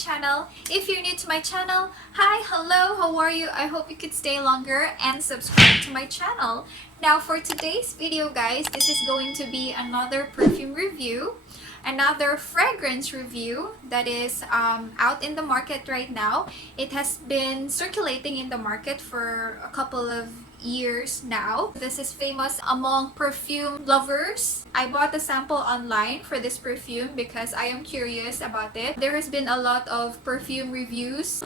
channel. If you're new to my channel, hi, hello, how are you? I hope you could stay longer and subscribe to my channel. Now for today's video guys, this is going to be another perfume review, another fragrance review that is out in the market right now. It has been circulating in the market for a couple of years now. This is famous among perfume lovers. I bought a sample online for this perfume because I am curious about it. There has been a lot of perfume reviewers,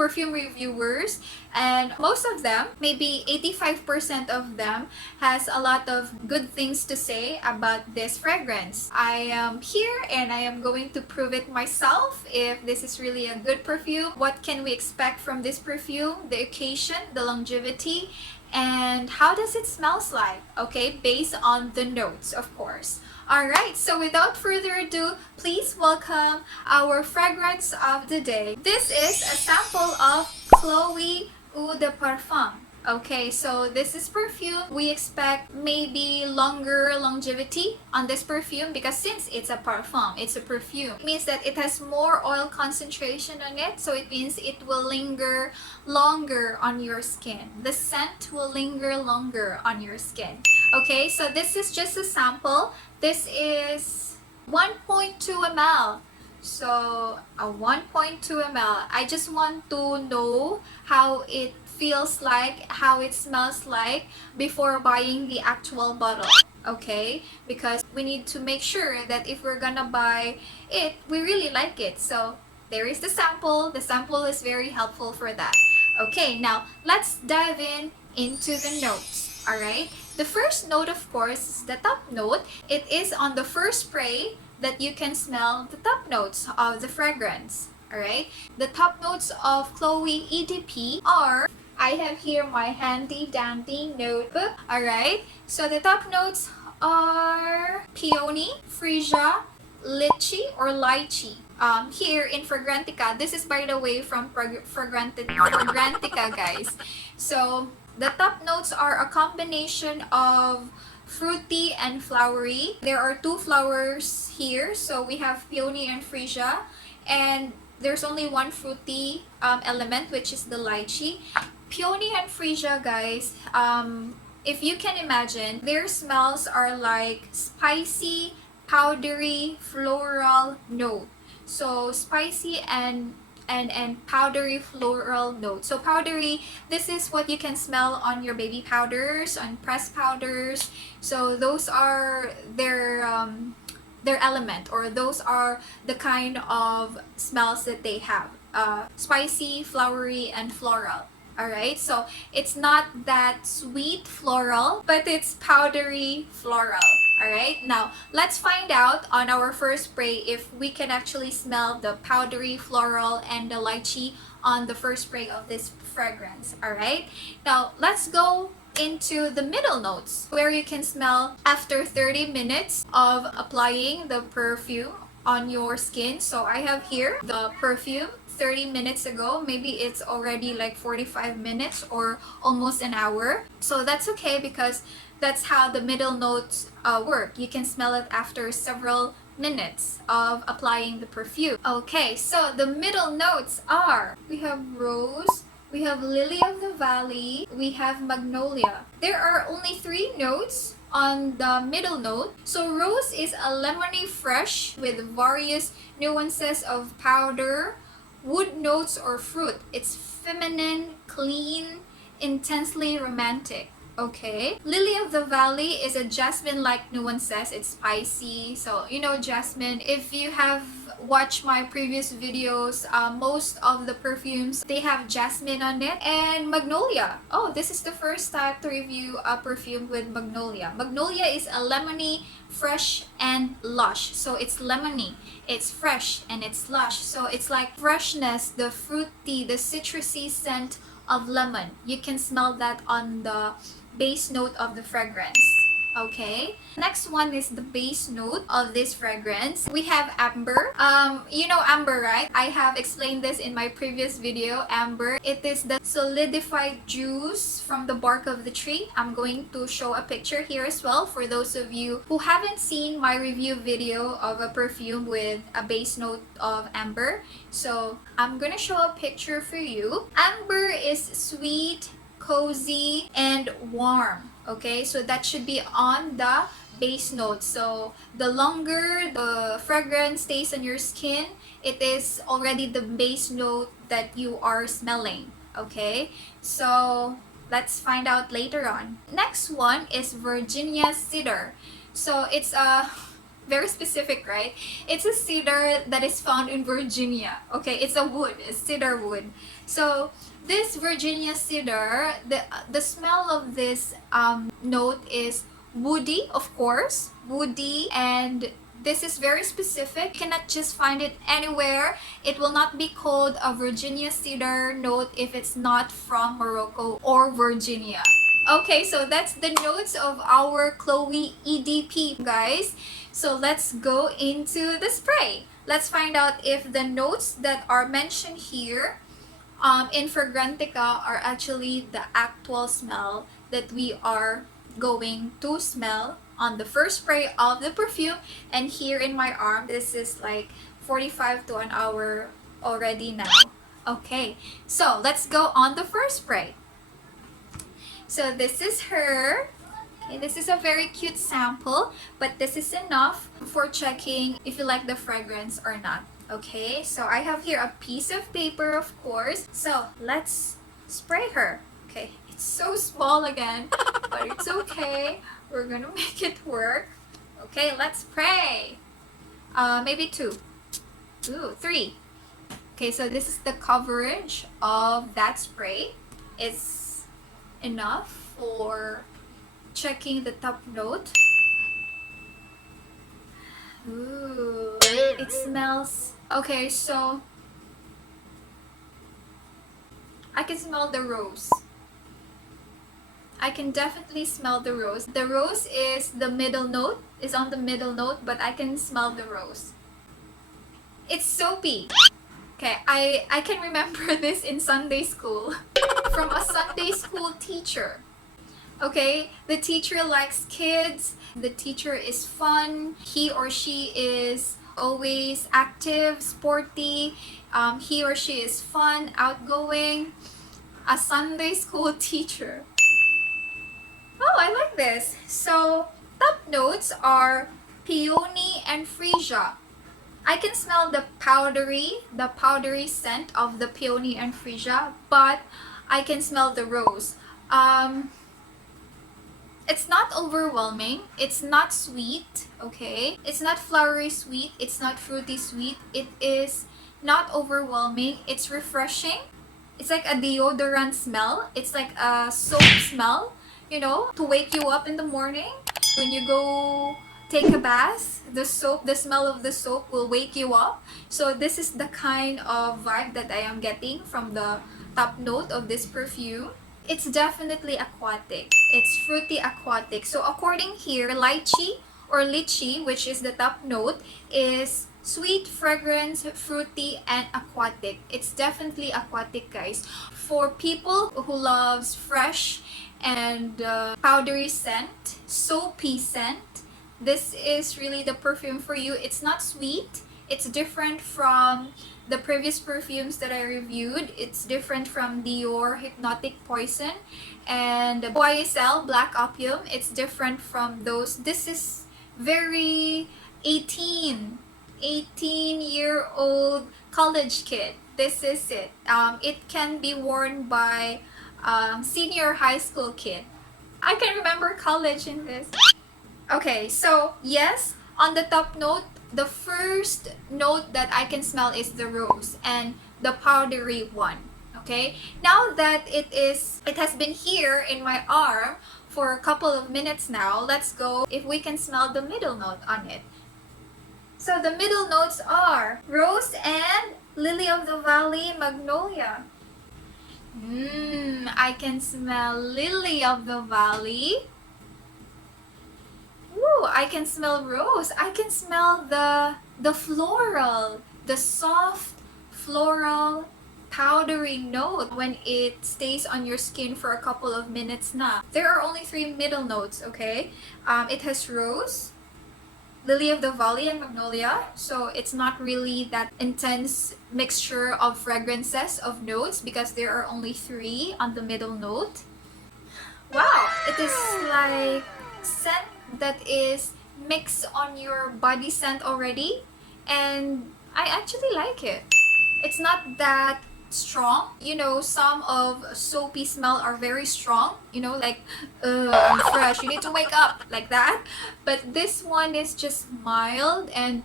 and most of them, maybe 85% of them, has a lot of good things to say about this fragrance. I am here and I am going to prove it myself if this is really a good perfume. What can we expect from this perfume, the occasion, the longevity, and how does it smells like, okay, based on the notes, of course. Alright, so without further ado, please welcome our fragrance of the day. This is a sample of Chloe EDP. Okay, so this is perfume. We expect maybe longer longevity on this perfume because since it's a parfum, it's a perfume. It means that it has more oil concentration on it, so it means it will linger longer on your skin. The scent will linger longer on your skin. Okay, so this is just a sample. This is 1.2 ml. So a 1.2 ml. I just want to know how it feels like, how it smells like before buying the actual bottle, okay, because we need to make sure that if we're gonna buy it, we really like it. So there is the sample is very helpful for that. Okay, now let's dive into the notes. All right, the first note, of course, is the top note. It is on the first spray that you can smell the top notes of the fragrance. All right, the top notes of Chloe EDP are, I have here my handy dandy notebook. Alright, so the top notes are peony, freesia, lychee. Here in Fragrantica, this is by the way from Fragrantica guys. So the top notes are a combination of fruity and flowery. There are two flowers here, so we have peony and freesia, and there's only one fruity element, which is the lychee. Peony and freesia guys, if you can imagine, their smells are like spicy, powdery, floral note. So spicy and powdery floral note. So powdery, this is what you can smell on your baby powders, on pressed powders. So those are their element, or those are the kind of smells that they have. Spicy, flowery, and floral. Alright, so it's not that sweet floral, but it's powdery floral. Alright, now let's find out on our first spray if we can actually smell the powdery floral and the lychee on the first spray of this fragrance. Alright, now let's go into the middle notes where you can smell after 30 minutes of applying the perfume on your skin. So I have here the perfume 30 minutes ago. Maybe it's already like 45 minutes or almost an hour. So that's okay because that's how the middle notes work. You can smell it after several minutes of applying the perfume. Okay, so the middle notes are, we have rose, we have lily of the valley, we have magnolia. There are only 3 notes on the middle note. So rose is a lemony fresh with various nuances of powder, wood notes, or fruit. It's feminine, clean, intensely romantic. Okay. Lily of the Valley is a jasmine-like nuances. It's spicy. So, you know jasmine. If you have watched my previous videos, most of the perfumes, they have jasmine on it. And magnolia. Oh, this is the first time to review a perfume with magnolia. Magnolia is a lemony, fresh, and lush. So it's lemony, it's fresh, and it's lush. So it's like freshness, the fruity, the citrusy scent of lemon. You can smell that on the base note of the fragrance. Okay, next one is the base note of this fragrance. We have amber. You know amber, right? I have explained this in my previous video. Amber, it is the solidified juice from the bark of the tree. I'm going to show a picture here as well for those of you who haven't seen my review video of a perfume with a base note of amber. So I'm gonna show a picture for you. Amber is sweet, cozy, and warm. Okay, so that should be on the base note. So the longer the fragrance stays on your skin, it is already the base note that you are smelling. Okay, so let's find out later on. Next one is Virginia cedar. So it's a very specific, right? It's a cedar that is found in Virginia. Okay, it's a wood, a cedar wood. So this Virginia cedar, the smell of this note is woody, of course, woody, and this is very specific. You cannot just find it anywhere. It will not be called a Virginia cedar note if it's not from Morocco or Virginia. Okay, so that's the notes of our Chloe EDP, guys. So let's go into the spray. Let's find out if the notes that are mentioned here in Fragrantica are actually the actual smell that we are going to smell on the first spray of the perfume. And here in my arm, this is like 45 to an hour already now. Okay, so let's go on the first spray. So this is her. Okay, this is a very cute sample, but this is enough for checking if you like the fragrance or not. Okay, so I have here a piece of paper, of course. So let's spray her. Okay, it's so small again, but it's okay. We're gonna make it work. Okay, let's spray. Maybe 2. Ooh, 3. Okay, so this is the coverage of that spray. It's enough for checking the top note. Ooh, it smells. Okay, so I can smell the rose. I can definitely smell the rose. The rose is the middle note, is on the middle note, but I can smell the rose. It's soapy. Okay, I can remember this in Sunday school from a Sunday school teacher. Okay, the teacher likes kids, the teacher is fun, he or she is always active, sporty, he or she is fun, outgoing. A Sunday school teacher. Oh, I like this. So, top notes are peony and freesia. I can smell the powdery scent of the peony and freesia, but I can smell the rose. It's not overwhelming. It's not sweet, okay? It's not flowery sweet. It's not fruity sweet. It is not overwhelming. It's refreshing. It's like a deodorant smell. It's like a soap smell, you know, to wake you up in the morning. When you go take a bath, the smell of the soap will wake you up. So this is the kind of vibe that I am getting from the top note of this perfume. It's definitely aquatic. It's fruity aquatic. So according here, lychee or lychee, which is the top note, is sweet, fragrance, fruity, and aquatic. It's definitely aquatic, guys. For people who loves fresh and powdery scent, soapy scent, this is really the perfume for you. It's not sweet. It's different from the previous perfumes that I reviewed. It's different from Dior Hypnotic Poison and YSL Black Opium. It's different from those. This is very 18-year-old college kid. This is it. It can be worn by senior high school kid. I can remember college in this. Okay, so yes, on the top note, the first note that I can smell is the rose and the powdery one. Okay, now that it has been here in my arm for a couple of minutes now, let's go if we can smell the middle note on it. So the middle notes are rose and lily of the valley, magnolia. I can smell lily of the valley. I can smell rose. I can smell the floral, the soft floral powdery note when it stays on your skin for a couple of minutes na. There are only 3 middle notes, okay? It has rose, lily of the valley, and magnolia. So it's not really that intense mixture of fragrances of notes because there are only 3 on the middle note. Wow, it is like scent that is mixed on your body scent already, and I actually like it. It's not that strong. You know, some of soapy smell are very strong. You know, like, I'm fresh, you need to wake up, like that. But this one is just mild and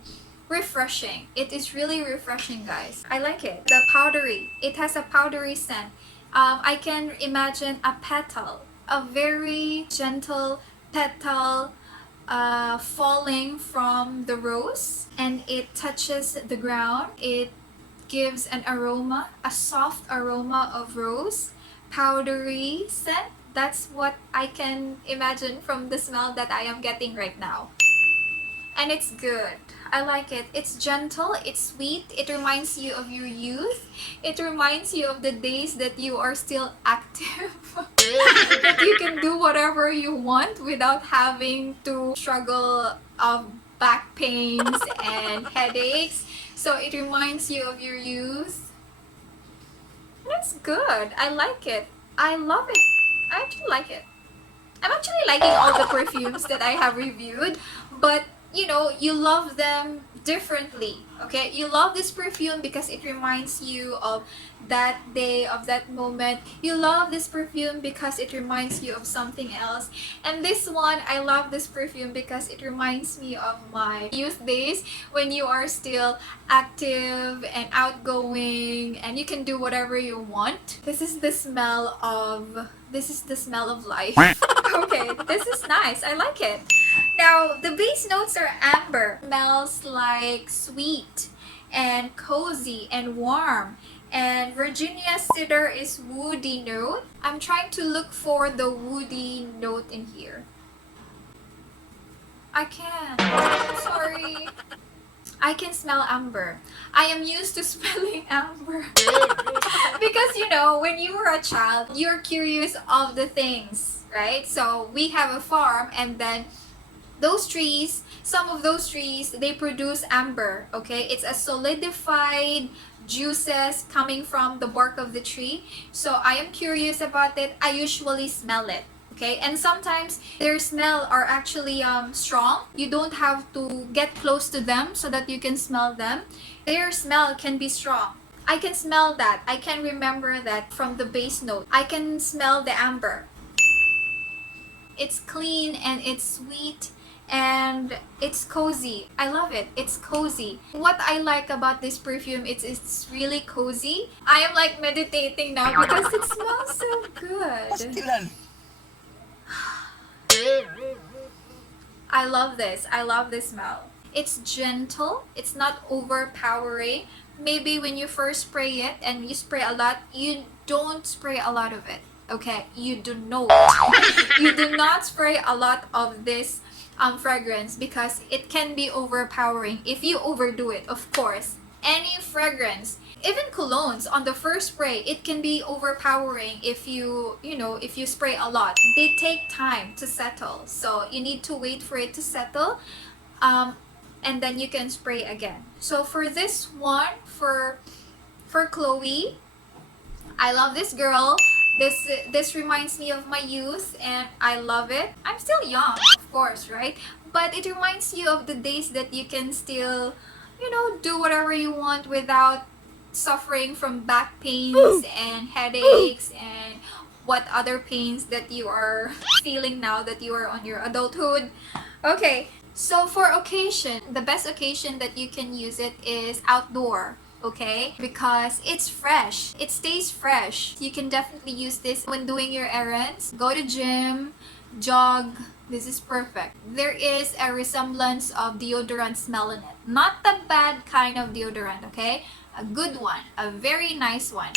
refreshing. It is really refreshing, guys. I like it. The powdery. It has a powdery scent. I can imagine a petal, a very gentle petal falling from the rose, and it touches the ground. It gives an aroma, a soft aroma of rose, powdery scent. That's what I can imagine from the smell that I am getting right now. And it's good. I like it. It's gentle, it's sweet, it reminds you of your youth. It reminds you of the days that you are still active. That you can do whatever you want without having to struggle of back pains and headaches. So it reminds you of your youth. That's good. I like it. I love it. I actually like it. I'm actually liking all the perfumes that I have reviewed, but you know, you love them differently. Okay, you love this perfume because it reminds you of that day, of that moment. You love this perfume because it reminds you of something else. And this one, I love this perfume because it reminds me of my youth days when you are still active and outgoing and you can do whatever you want. This is the smell of life. Okay, this is nice. I like it. Now, the base notes are amber. Smells like sweet and cozy and warm. And Virginia cedar is woody note. I'm trying to look for the woody note in here. I can't. Sorry. I can smell amber. I am used to smelling amber. Because you know, when you were a child, you're curious of the things, right? So we have a farm, and then those trees, some of those trees, they produce amber, okay? It's a solidified juices coming from the bark of the tree. So I am curious about it. I usually smell it, okay? And sometimes their smell are actually strong. You don't have to get close to them so that you can smell them. Their smell can be strong. I can smell that. I can remember that from the base note. I can smell the amber. It's clean and it's sweet and it's cozy. I love it. It's cozy. What I like about this perfume is it's really cozy. I am like meditating now because it smells so good. I love this. I love this smell. It's gentle. It's not overpowering. Maybe when you first spray it and you spray a lot, you don't spray a lot of it. Okay, you do not. You do not spray a lot of this fragrance because it can be overpowering if you overdo it, of course. Any fragrance, even colognes on the first spray, it can be overpowering if if you spray a lot. They take time to settle, so you need to wait for it to settle, and then you can spray again. So for this one, for Chloe, I love this girl. This reminds me of my youth and I love it. I'm still young, of course, right? But it reminds you of the days that you can still, do whatever you want without suffering from back pains and headaches and what other pains that you are feeling now that you are on your adulthood. Okay, so for occasion, the best occasion that you can use it is outdoor. Okay, because it's fresh, it stays fresh. You can definitely use this when doing your errands, go to gym, jog. This is perfect. There is a resemblance of deodorant smell in it, not the bad kind of deodorant, okay? a good one, a very nice one.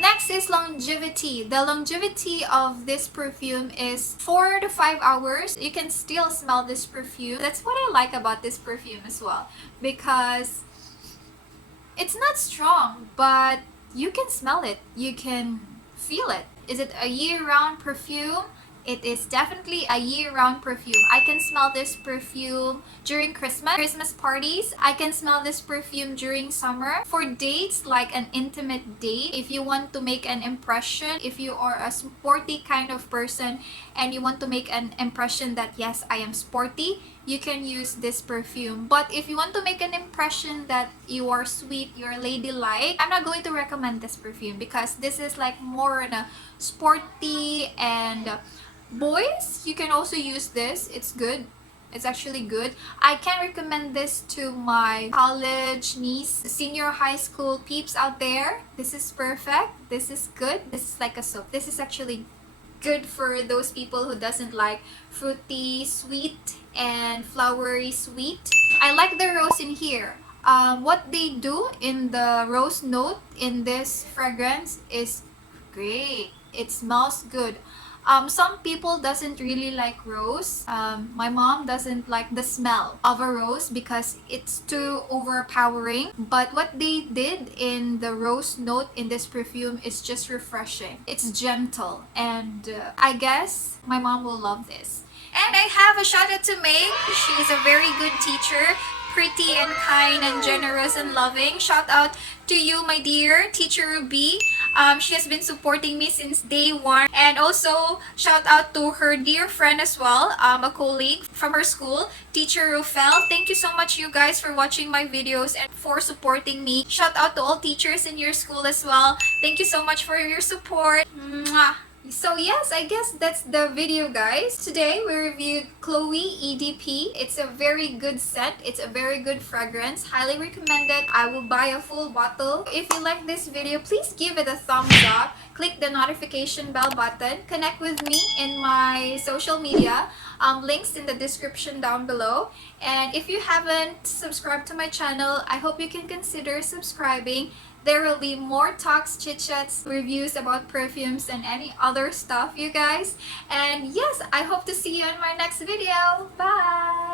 Next is longevity. The longevity of this perfume is 4 to 5 hours. You can still smell this perfume. That's what I like about this perfume as well, because it's not strong, but you can smell it. You can feel it. Is it a year-round perfume? It is definitely a year-round perfume. I can smell this perfume during Christmas parties. I can smell this perfume during summer. For dates, like an intimate date, if you want to make an impression, if you are a sporty kind of person and you want to make an impression that yes, I am sporty, you can use this perfume. But if you want to make an impression that you are sweet, you're ladylike, I'm not going to recommend this perfume because this is like more in a sporty. And boys, you can also use this. It's good. It's actually good. I can recommend this to my college niece, senior high school peeps out there. This is perfect. This is good. This is like a soap. This is actually good for those people who doesn't like fruity sweet and flowery sweet. I like the rose in here. What they do in the rose note in this fragrance is great. It smells good. Some people doesn't really like rose. My mom doesn't like the smell of a rose because it's too overpowering. But what they did in the rose note in this perfume is just refreshing. It's gentle, and I guess my mom will love this. And I have a shout out to Meg. She's a very good teacher. Pretty and kind and generous and loving. Shout out to you, my dear Teacher Ruby. She has been supporting me since day one. And also, shout out to her dear friend as well, a colleague from her school, Teacher Rufel. Thank you so much, you guys, for watching my videos and for supporting me. Shout out to all teachers in your school as well. Thank you so much for your support. Mwah. So yes, I guess that's the video, guys. Today we reviewed Chloe EDP. It's a very good scent. It's a very good fragrance. Highly recommended. I will buy a full bottle. If you like this video, please give it a thumbs up. Click the notification bell button. Connect with me in my social media. Links in the description down below. And if you haven't subscribed to my channel, I hope you can consider subscribing. There will be more talks, chit-chats, reviews about perfumes and any other stuff, you guys. And yes, I hope to see you in my next video. Bye!